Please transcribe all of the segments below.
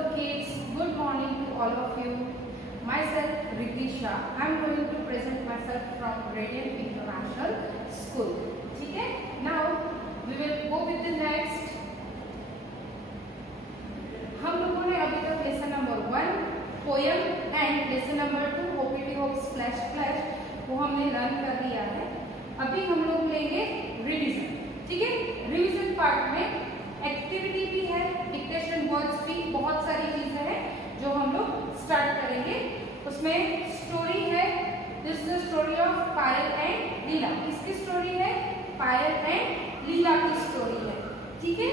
Hello kids, good morning to all of you. Myself Ritisha. I am going to present myself from Radiant International School. ठीक है? Now we will go with the next. हम लोगों ने अभी तक lesson number 1 poem and lesson number 2 OPT of splash splash वो हमने learn कर लिया है. अभी हम लोग लेंगे रिवीजन. ठीक है? रिवीजन पार्ट में एक्टिविटी भी है, डिक्टेशन वर्ड्स भी, बहुत सारी चीजें हैं जो हम लोग स्टार्ट करेंगे. उसमें स्टोरी है. This is the story of Payal and Leela. किसकी स्टोरी है? पायल एंड लीला की स्टोरी है. ठीक है?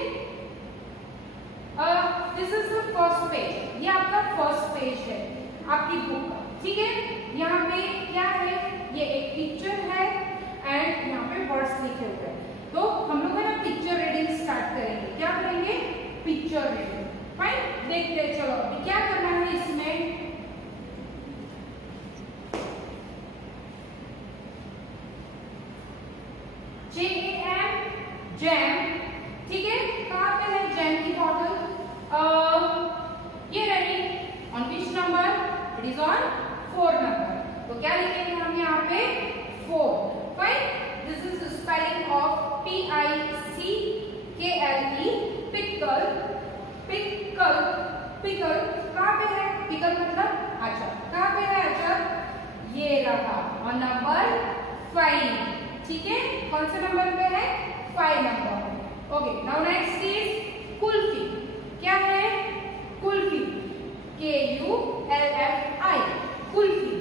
This is the first page. ये आपका फर्स्ट पेज है आपकी बुक का. ठीक है? यहाँ पे क्या है? ये एक पिक्चर है एंड यहाँ पे वर्ड्स लिखे हुए हैं. तो हम लोग ना पिक्चर रीडिंग स्टार्ट करेंगे. क्या करेंगे? Picture reading. फाइन, देखते हैं. चलो अभी क्या करना है इसमें. JAM jam. ठीक है? कहाँ पे है जैम की बॉटल? ये रही. On which number? It is on 4 number. तो क्या लिखेंगे हम यहाँ पे? 4. Fine. This is spelling of PICKLE pickle. Pickle. Pickle कहाँ पे है? पिकल मतलब अचार. कहाँ पे है अचार? ये रहा और नंबर 5. ठीक है? कौन से नंबर पे है? 5 number. Okay. Now next is kulfi. क्या है? कुल्फी. KULFI. कुल्फी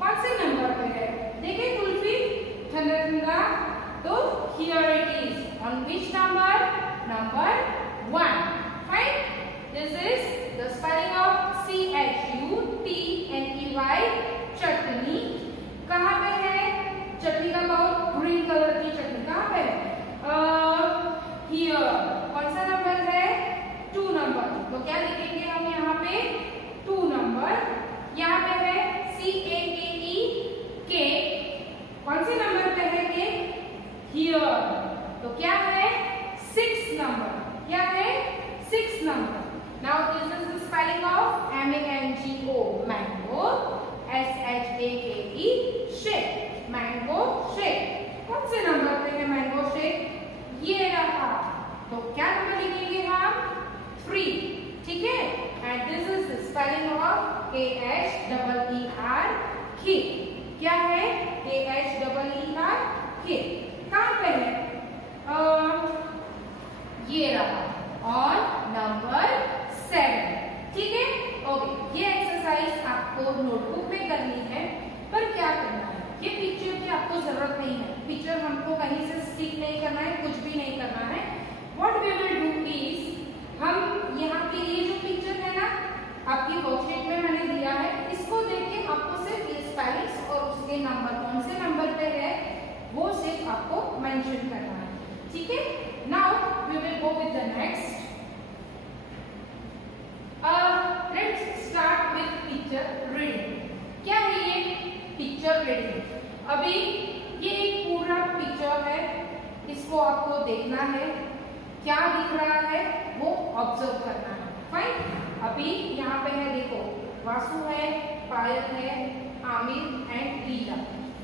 कौन से नंबर पे है? देखिए कुल्फी ठंडा ठंडा. तो here it is. On which number? Number 1. Fine. This is the spelling of CHUTNEY. चटनी. कहाँ पे है? चटनी का बाउल ग्रीन कलर की चटनी कहाँ पे है? Here. कौन सा नंबर है? 2 नंबर. तो क्या लिखेंगे हम यहाँ पे? 2 नंबर. यहाँ पे है CAKE. कौन से नंबर पे है के? Here. तो क्या है? 6 नंबर. क्या है? 6 number. Now this is the spelling of MANGO. Mango. SHAKE. Shake. Mango shake. कौन से नंबर पे है मैंगो शेक? ये रहा. तो क्या नंबर लिखेंगे हम? 3. ठीक है? And this is the spelling of KHEER. Kid. क्या है? KHEER. Kid. कहाँ पे है? ये रहा और नंबर 7. ठीक है? ओके. ये एक्सरसाइज आपको नोटबुक में करनी है. पर क्या करना है? ये पिक्चर की आपको जरूरत नहीं है. पिक्चर हमको कहीं से स्टिक नहीं करना है, कुछ भी नहीं करना है. What we will do is हम यहाँ पे ये जो पिक्चर है ना आपकी वर्कशीट में मैंने दिया है, इसको देख के आपको सिर्फ ये स्पेलिंग्स और उसके नंबर कौन से नंबर पे है वो सिर्फ आपको मेंशन करना है. ठीक है? Now we will go with the next. Let's start with picture reading. क्या है ये? Picture reading. अभी ये एक पूरा पिक्चर है. इसको आपको देखना है. क्या दिख रहा है वो ऑब्जर्व करना है. फाइन. अभी यहाँ पे है देखो वासु है, पायल है, Aamir and Leela.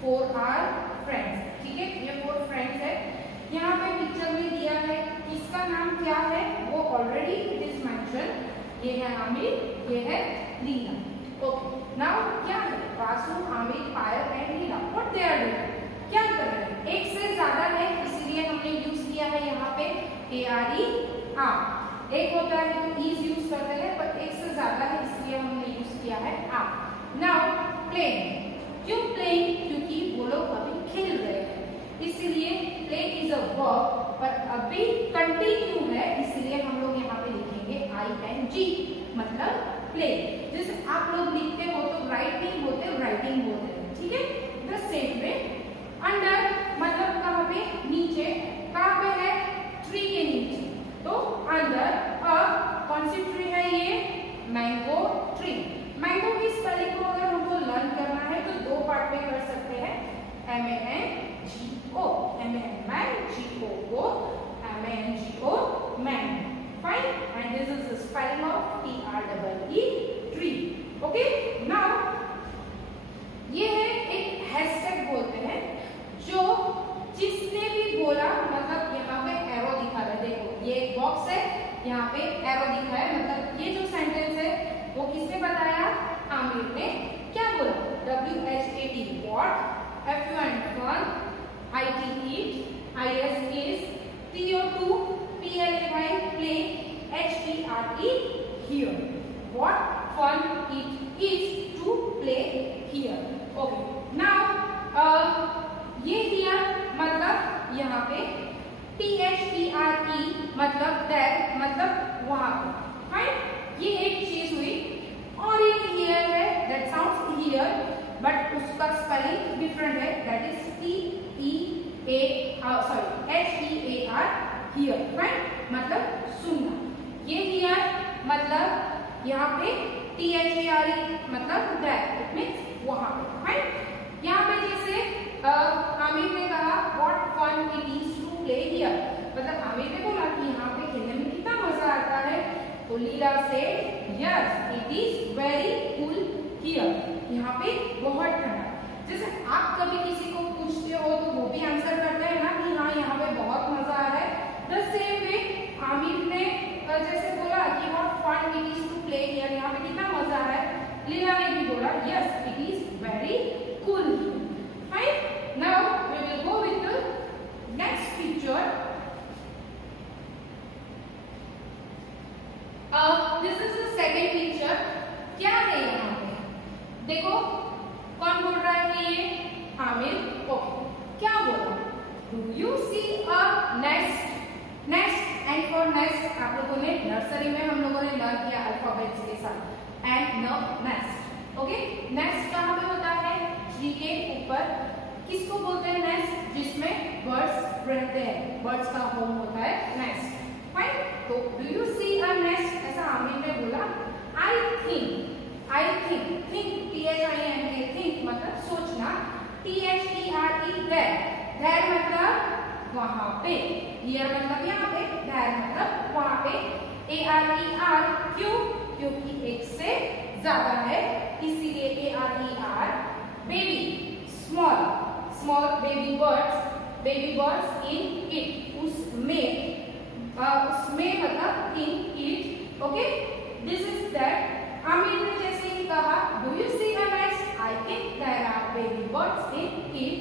4 are friends. ठीक है? ये 4 फ्रेंड्स है. यहाँ पे पिक्चर में दिया है किसका नाम क्या है वो ऑलरेडी इट इज मेंशन. ये है आमिर, ये है लीला. ओके. नाउ क्या है? Vasu, Aamir, Payal and Leela. What they are doing? क्या कर रहे हैं? एक से ज्यादा है इसीलिए हमने यूज किया है यहाँ पे ARE. एक होता है तो इज यूज करते हैं, पर एक से ज्यादा है इसलिए हमने यूज किया है आप. Now playing. क्यों प्लेइंग? क्योंकि वो लोग अभी खेल रहे हैं इसलिए प्ले इज अ वर्ब. पर अभी कंटिन्यू है इसलिए हम लोग यहाँ पे लिखेंगे ING मतलब प्ले. जैसे आप लोग लिखते हो तो राइट नहीं बोलते, राइटिंग बोलते हैं. ठीक है? The same way. अंडर मतलब कहाँ पे? नीचे. कहाँ पे है? ट्री के नीचे. तो अंदर. अब कौन सी ट्री है ये? Mango tree. मैंगो की स्पेलिंग को अगर हमको लर्न करना है तो 2 पार्ट में कर सकते हैं. MANGO. MANGO. MANGO. Mango. Fine. And this is the spelling of TREE. here. What fun it is to play here. Okay. Now ये here मतलब यहाँ पे THERE मतलब that मतलब वहाँ पे, फाइन। ये एक चीज हुई। और एक here है, that sounds here, but उसका स्पेलिंग डिफरेंट है, that is HEAR, here, fine, मतलब सुनना। ये here मतलब यहाँ पे THERE मतलब that, it means वहाँ पे, फाइन। यहाँ पे जैसे आमिर ने कहा what fun it is to play here, मतलब आमिर ने बोला कि यहाँ पे खेलने में कितना मजा आता है, तो लीला से yes it is very cool here, यहाँ पे बहुत ठंडा। जैसे आप कभी किसी को पूछते हो तो वो भी आंसर करते हैं ना कि हाँ यहाँ पे बहुत मजा आ रहा है। द सेम वे आमिर ने जैसे बोला कि what fun it is to play here, यहाँ पे कितना मजा आ रहा है, लीला ने भी बोला yes it is very cool। Fine. Now we will go with the next picture. This is the second picture. क्या है यहाँ पे? देखो कौन बोल रहा है कि ये आमिर। ओके, क्या बोला? Do you see a nest? Nest and for nest आप लोगों ने नर्सरी में हम लोगों ने लर्न किया अल्फाबेट्स के साथ। And no nest. Okay, nest कहाँ पे होता है? ट्री के ऊपर। किसको बोलते हैं नेस्ट? जिसमें बर्ड्स रहते हैं, बर्ड्स का होम होता है नेस्ट, फाइन। तो do you see a nest, ऐसा आमिर ने बोला। I think think THINK think मतलब सोचना, THERE देयर मतलब वहां पे, हियर मतलब यहाँ पे, देयर मतलब वहां पे, ARER क्यों? क्योंकि एक से ज्यादा है इसीलिए ARER। Baby small baby birds in it, उसमें मतलब in it. Okay, this is that. Aamir ने जैसे ही कहा do you see a nest, I think there are baby birds in it,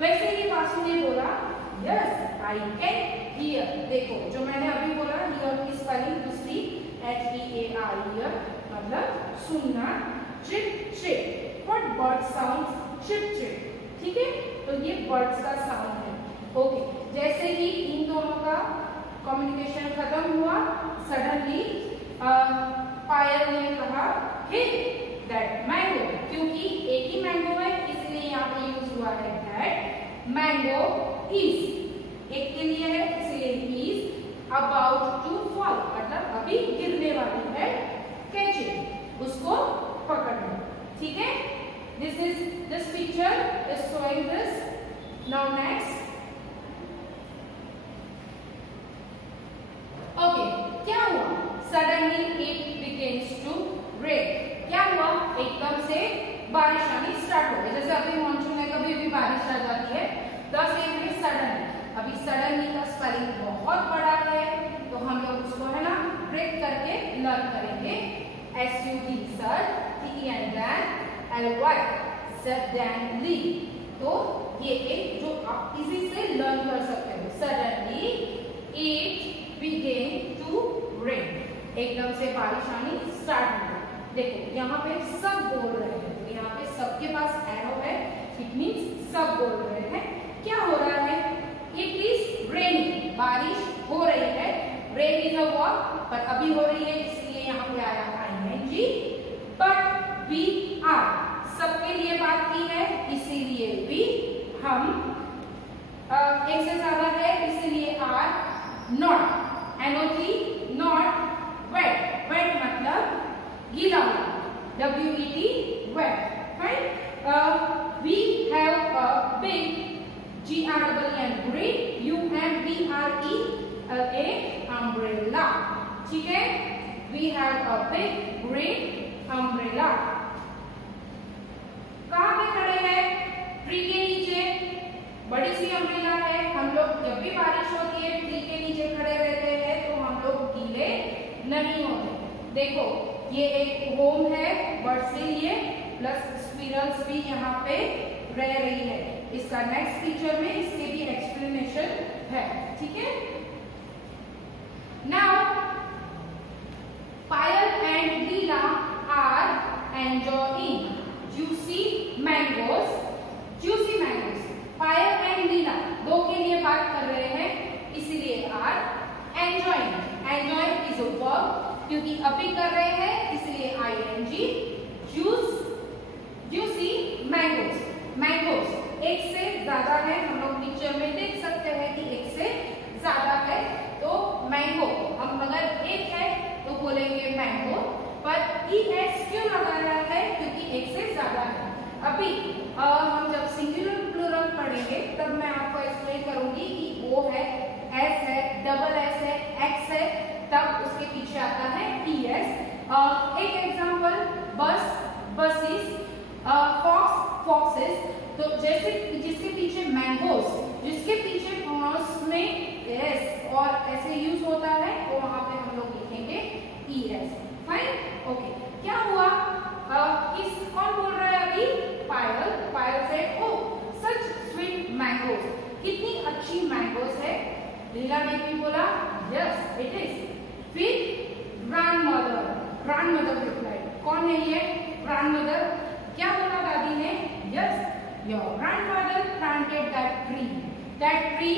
वैसे ही वासु ने बोला यस आई कैन हियर। देखो जो मैंने अभी बोला हियर की स्पेलिंग दूसरी HEAR मतलब सुनना। Chip chip, what bird sounds? Chip chip, ठीक है, तो ये बर्ड्स का साउंड है। ओके, जैसे ही इन दोनों का कम्युनिकेशन खत्म हुआ, सडनली पायल ने कहा हिट दैट मैंगो, क्योंकि एक ही मैंगो है इसलिए यहाँ पे यूज हुआ है दैट मैंगो इज, एक के लिए है इसलिए इज अबाउट टू फॉल मतलब अभी गिरने वाली है, कैच इट उसको पकड़ना, ठीक है। This picture is showing this. Now next. Okay, क्या हुआ? Suddenly it begins to rain. क्या हुआ? एकदम से बारिश आनी स्टार्ट हो गई। जैसे अभी मॉनसून में कभी भी बारिश आ जाती है, the same way suddenly। अभी suddenly का स्पेलिंग बहुत बड़ा है, तो हम लोग उसको है ना ब्रेक करके लर्न करेंगे। SUD SUDDENLY सडनली, तो ये एक जो आप इजी से लर्न कर सकते हो। Suddenly it began to rain, एकदम से बारिश आनी स्टार्ट हो गई। देखो यहाँ पे सब बोल रहे हैं, तो यहाँ पे सबके पास एरो है, इट मींस सब बोल रहे हैं। क्या हो रहा है? इट इज रेनिंग, बारिश हो रही है। रेन इज अ वर्ब, पर अभी हो रही है इसलिए यहाँ पे आया ING। बट वी आर, सबके लिए बात की है इसीलिए वी, हम एक से ज्यादा है इसीलिए are, not NOT not, wet मतलब गीला हुआ, WET wet, right. We have a big GREEN green, UMBRE a umbrella, ठीक है। We have a big green umbrella। कहाँ पे खड़े हैं? ट्री के नीचे, बड़ी सी अम्ब्रेला है। हम लोग जब भी बारिश होती है ट्री के नीचे खड़े रहते हैं तो हम लोग गीले नहीं होते। देखो ये एक होम है बर्ड्स के लिए, प्लस स्क्विरल्स भी यहाँ पे रह रही है। इसका नेक्स्ट पिक्चर में इसके भी एक्सप्लेनेशन है, ठीक है। Now Payal enjoying juicy mangoes. juicy mangoes. Payal and Leena दो के लिए बात कर रहे हैं, इसीलिए are enjoying. enjoy is a verb क्योंकि अभी कर रहे हैं इसलिए ing. juicy mangoes. mangoes एक से ज्यादा है, हम लोग पिक्चर में देख सकते हैं कि एक से ज्यादा है, तो मैंगो हम अगर एक है तो बोलेंगे मैंगो, पर es क्यों लगाया है क्योंकि एक से ज्यादा है। अभी हम जब सिंगुलर प्लूरल पढ़ेंगे तब मैं आपको एक्सप्लेन करूंगी कि वो है, एस है, डबल एस है, एक्स है, तब उसके पीछे आता है es। एक एग्जांपल बस, बसेस, फॉक्स, फॉक्सेस। तो जैसे जिसके पीछे मैंगोस, जिसके पीछे फॉक्स में एस और ऐसे यूज होता है तो वहां पे हम लोग लिखेंगे es। Fine, okay. क्या हुआ, कौन बोल रहा है अभी, पायल। पायल से ओ सच स्वीट मैंगोस, कितनी अच्छी मैंगोस है। लीला ने भी बोला यस इट इज। फिर ग्रैंडमदर, ग्रैंडमदर रिप्लाइड, कौन है ये ग्रैंडमदर, क्या बोला दादी ने, yes your grandfather planted that tree. That tree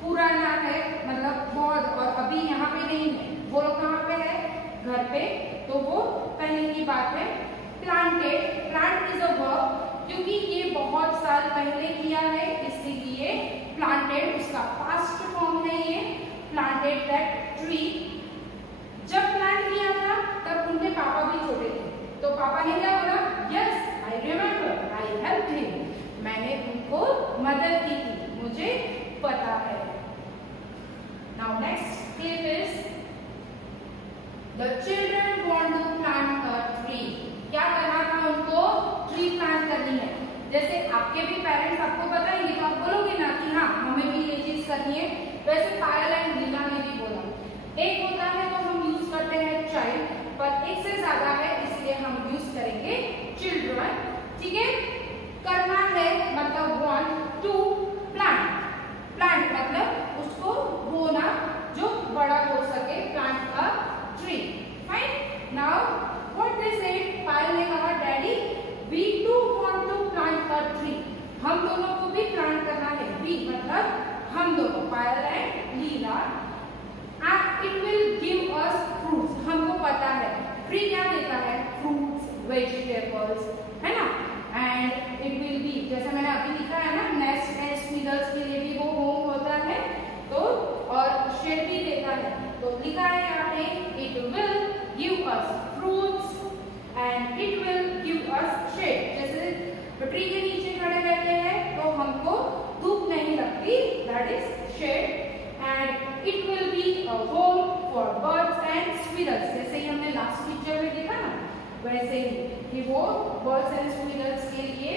पुराना है मतलब बहुत, और अभी यहाँ पे नहीं है, वो लोग कहाँ पे है, घर पे, तो वो पहले की बात है। Planted, plant is a verb क्योंकि ये बहुत साल पहले किया है इसीलिए प्लांटेड उसका पास्ट फॉर्म है ये, प्लांटेड दैट ट्री। जब प्लांट किया था तब उनके पापा भी छोटे थे, तो पापा ने क्या बोला, yes I remember I helped him, मैंने उनको मदद की थी, मुझे पता है। Now next clip is the children want to plant a tree. क्या करना था उनको, ट्री प्लांट करनी है। जैसे आपके भी पेरेंट्स आपको बताएंगे तो आप बोलोगे ना कि हाँ हमें भी ये चीज करनी है, वैसे पायल एंड लीला ने भी बोला। एक होता है तो हम यूज करते हैं चाइल्ड, पर एक से ज्यादा है इसलिए हम यूज करेंगे चिल्ड्रन, ठीक है। करना है मतलब वांट टू प्लांट, प्लांट मतलब उसको बोना जो बड़ा हो सके, plant a tree. Fine, now what they said, Payal ने कहा daddy we two want to plant a tree, हम दोनों को भी प्लांट करना है। वी मतलब हम दोनों, Payal and Leela. It will give us fruits, हमको पता है ट्री क्या देता है, फ्रूट्स, वेजिटेबल्स, है ना। एंड इट विल बी, जैसे मैंने अभी लिखा है ना, नेस्ट एंड स्क्विरल्स के लिए भी वो होम होता है, तो और शेड भी देता है, तो लिखा है यहाँ पे it will give us fruits and it will give us shade. जैसे ट्री के नीचे खड़े रहते हैं तो हमको धूप नहीं लगती, that is shade. And it will be a home for birds and squirrels, जैसे ही हमने लास्ट पिक्चर में देखा ना वैसे ही कि वो बर्ड्स एंड स्क्विरल्स के लिए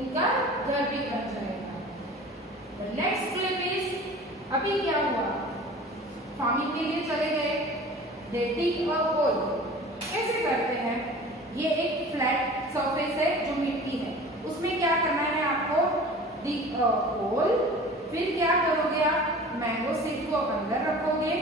उनका घर भी बन जाएगा। नेक्स्ट क्लिप इज, अभी क्या हुआ, फार्मिंग के लिए चले गए, दे डिग अ होल। कैसे करते हैं, ये एक फ्लैट सरफेस है जो मिट्टी है, उसमें क्या करना है आपको, डिग अ होल। फिर क्या करोगे आप, मैंगो सीड को अंदर रखोगे,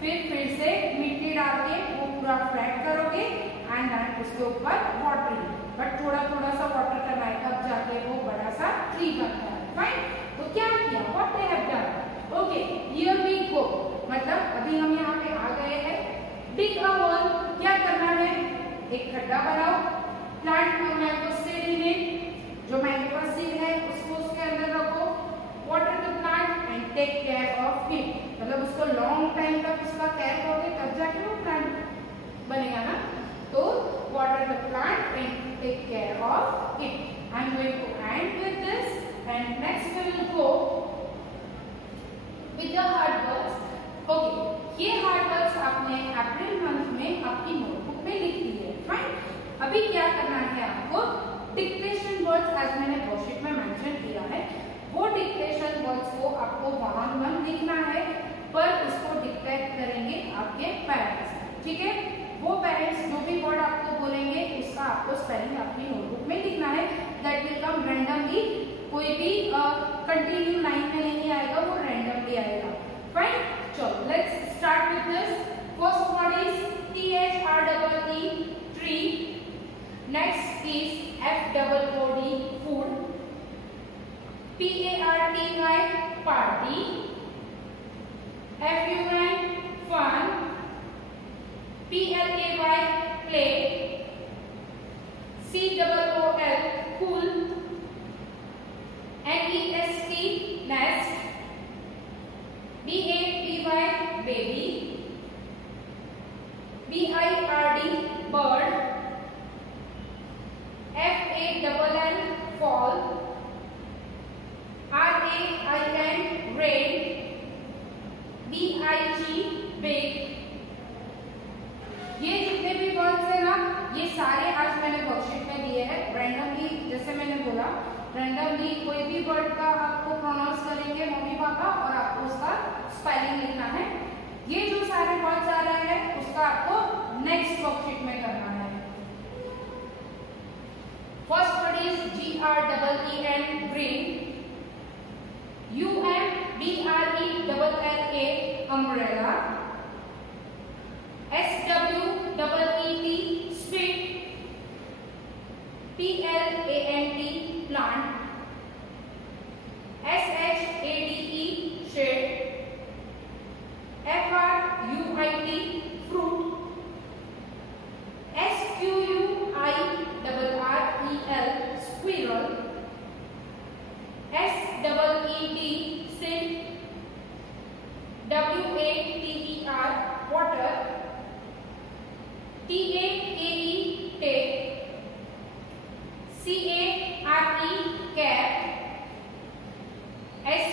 फिर से मिट्टी डाल के वो पूरा फ्लैट करोगे एंड देन उसके ऊपर वाटरिंग, बट थोड़ा थोड़ा सा वाटर करना है, तब जाके वो बड़ा सा ट्री बनता है। फाइन, तो क्या किया, what they have done, okay here we go, मतलब अभी हम यहाँ पे आ गए हैं। डिग अ होल, क्या करना है, एक खड्डा बनाओ, plant mango seed in it, जो मैंगो का सीड है उसको उसके अंदर रखो, water the plant and take care of it, मतलब उसको लॉन्ग टाइम तक उसका केयर करोगे तब जाके वो प्लांट बनेगा ना। तो water the plant and take care of it. I am going to end with this, and next we will go with the hard words. Okay, ये hard words आपने अप्रैल मंथ में आपकी नोटबुक में लिख दी है। फाइन, अभी क्या करना है आपको, डिक्टेशन वर्ड्स आज मैंने वर्कशीट में मेंशन किया है, वो डिक्टेशन वर्ड्स को आपको 1-on-1 लिखना है, पर उसको डिक्टेट करेंगे आपके पेरेंट्स, ठीक है। वो पेरेंट्स जो भी वर्ड आपको बोलेंगे उसका आपको स्पेलिंग अपनी नोटबुक में लिखना है, दैट विल कम रैंडमली, कोई भी कंटिन्यू लाइन में नहीं आएगा, वो रैंडमली आएगा। फाइन, चलो let's start with this. First word is THREE, tree. Next is FOOD, food. PARTY, party. FUN, fun. PLAY, play. COOL, cool. NEST, nest. BABY, baby. BIRD, bird. FALL, fall. RAIN, rain. BIG, big. ये जितने भी words है ना, ये सारे आज मैंने worksheet में दिए हैं। रैंडमली, जैसे मैंने बोला, रैंडमली कोई भी वर्ड का आपको प्रोनाउंस करेंगे मम्मी पापा और आपको उसका स्पेलिंग लिखना है। ये जो सारे वर्ड्स आ रहे हैं उसका आपको नेक्स्ट वर्कशीट में करना है। First word is GREEN, green. UMBRELLA, umbrella. SWEET, sweet. PLANT, plant. SHADE, shade. FRUIT, fruit. SQUIRREL, squirrel. SEED, sit. WATER, water. TAKE, take. CARE, cat.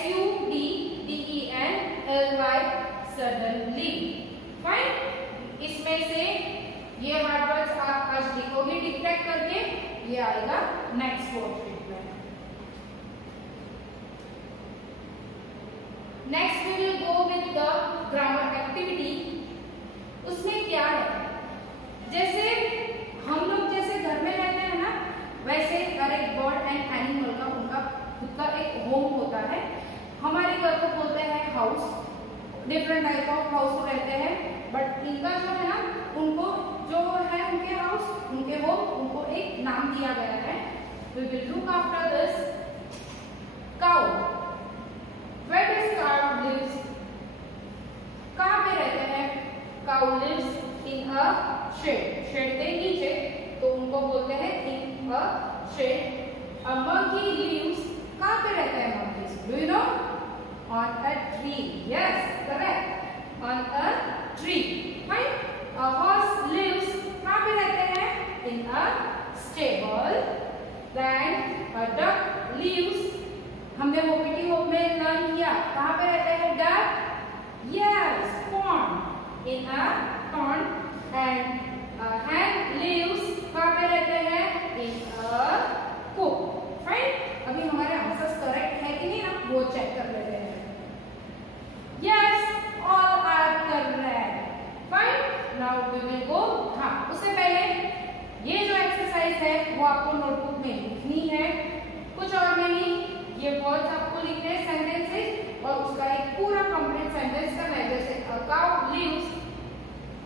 SUDDENLY, suddenly. Fine. इसमें से ये हार्ड वर्ड्स आप आज लिखोगे dictate करके, ये आएगा next worksheet में। Next we will go with the grammar activity. उसमें क्या है, जैसे हम लोग जैसे घर में रहते हैं ना, वैसे हर एक बर्ड एंड एनिमल का उनका खुद का एक होम होता है। हमारे घर को बोलते हैं house. Different type of house रहते हैं, बट इनका जो है ना, उनको जो है उनके हाउस, उनके होम, उनको एक नाम दिया गया है। We will look after this. Cow, where does cow lives? कहाँ पे रहते हैं? Cow lives in a shed. Shed के नीचे, तो उनको बोलते हैं in a shed. A monkey lives, कहाँ पे रहता है monkeys? Do you know? On a tree. Yes, correct. On a tree. Fine. A horse lives, कहाँ पे रहते हैं? In a stable. Then a duck lives. हमने वो वीडियो में लर्न किया, कहाँ पे रहते हैं duck? Yes, pond. In a pond. And a hen lives, कहाँ पे रहते हैं? In a coop. Fine. अभी हमारे आंसर्स करेक्ट है कि नहीं ना, वो चेक कर लेते हैं। Yes, all are correct. Fine. Now we will go. हाँ, उससे पहले ये जो एक्सरसाइज है वो आपको नोटबुक में लिखनी है, कुछ और नहीं। ये वर्ड्स आपको लिखने हैं सेंटेंसेस, और उसका एक पूरा कंप्लीट सेंटेंस करना है। जैसे a cow lives,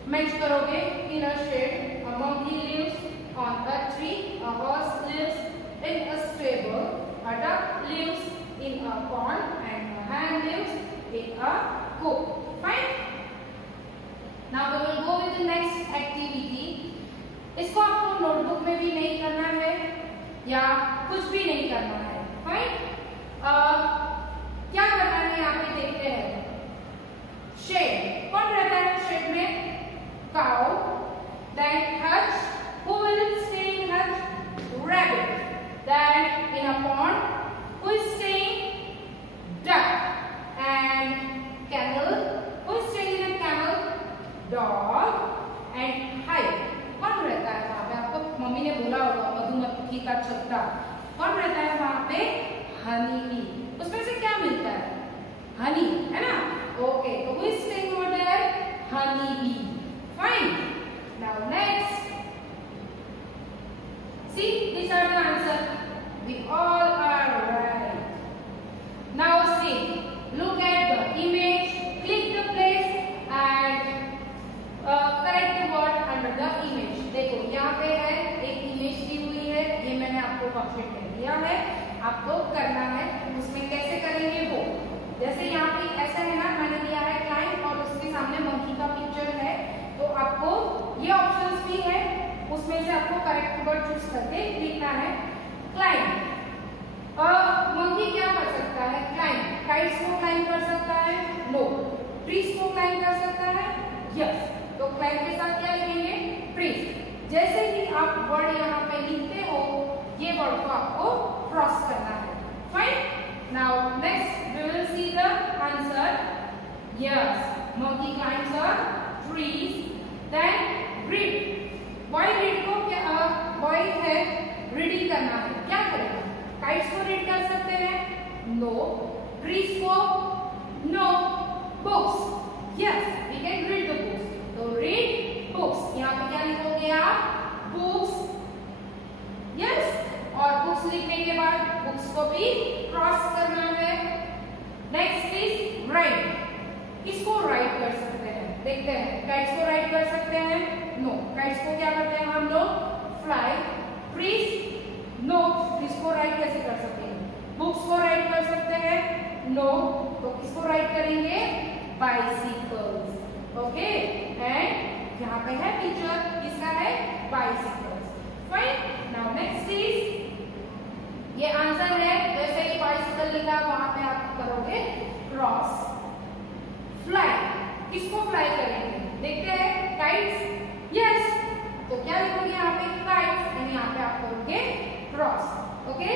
मैच करोगे in a shed, a monkey lives on a tree, a horse lives in a stable, a duck lives in a pond, and a hen lives in a coop. Fine. Now we will go with the next activity. इसको आपको notebook में भी नहीं करना है या कुछ भी नहीं करना है। फाइन। क्या करना है यहाँ पे देखते हैं। शेड, कौन रहता है शेड में? Cow. Then hutch, who will stay in hutch? Rabbit. Then in a pond, who is staying? Duck. And camel, who is staying in a camel? Dog. And hive, कौन रहता है वहाँ पे? आपको मम्मी ने बोला होगा मधुमक्खी का छत्ता। कौन रहता है वहाँ पे? Honey bee. उसमें से क्या मिलता है? हनी, है ना? ओके, तो who is staying over there? Honey bee. Fine. Now next, see, these are the answer. We all are right. Now see, look at the image, click the place and correct the word under the image. देखो यहाँ पे है एक image worksheet में दिया है, आपको करना है। उसमें कैसे करेंगे वो, जैसे यहाँ पे ऐसा है ना, मैंने दिया है क्लाइंब और उसके सामने मंकी का पिक्चर है, तो आपको ये ऑप्शंस भी है, उसमें से आपको करेक्ट वर्ड चूज करके लिखना है क्लाइंब। मंकी क्या कर सकता है? क्लाइंब। काइट्स को क्लाइंब कर सकता है? नो। ट्रीज को क्लाइंब कर सकता है? यस। तो क्लाइंब के साथ क्या लिखेंगे? ट्रीज। जैसे ही आप वर्ड यहाँ पे लिखते हो, ये वर्ड को आपको क्रॉस करना है। Fine. Now next we will see the answer. Yes, monkey climbs a trees. Then read. Why read को क्या व्हाई है? रीडिंग करना है। क्या करेगा? काइट्स को रीड कर सकते हैं? नो। ट्रीज को? No. Books? Yes, we can read the books. तो रीड बुक्स। यहाँ पे क्या लिखोगे आप? बुक्स। यस, और बुक्स लिखने के बाद बुक्स को भी क्रॉस करना है। Next is right. किसको राइट कर सकते हैं? देखते हैं। काइट्स को राइट कर सकते हैं? नो। काइट्स को क्या करते हैं हम लोग? फ्लाई। ट्रीज? नो। ट्रीज को राइट कैसे कर सकते हैं? बुक्स को राइट कर सकते हैं? नो। तो किसको राइट करेंगे? बाइसिकल्स। ओके, एंड यहाँ पे है पिक्चर, किसका है? Bicycles. Fine. Now next is, ये आंसर है। जैसे ही बाइसिकल लिखा वहां पे आप करोगे क्रॉस। फ्लाई। किसको फ्लाई करेंगे? देखते हैं। काइट्स? यस। तो क्या लिखोगे यहाँ पे? काइट्स, एंड यहाँ पे आप करोगे क्रॉस। ओके।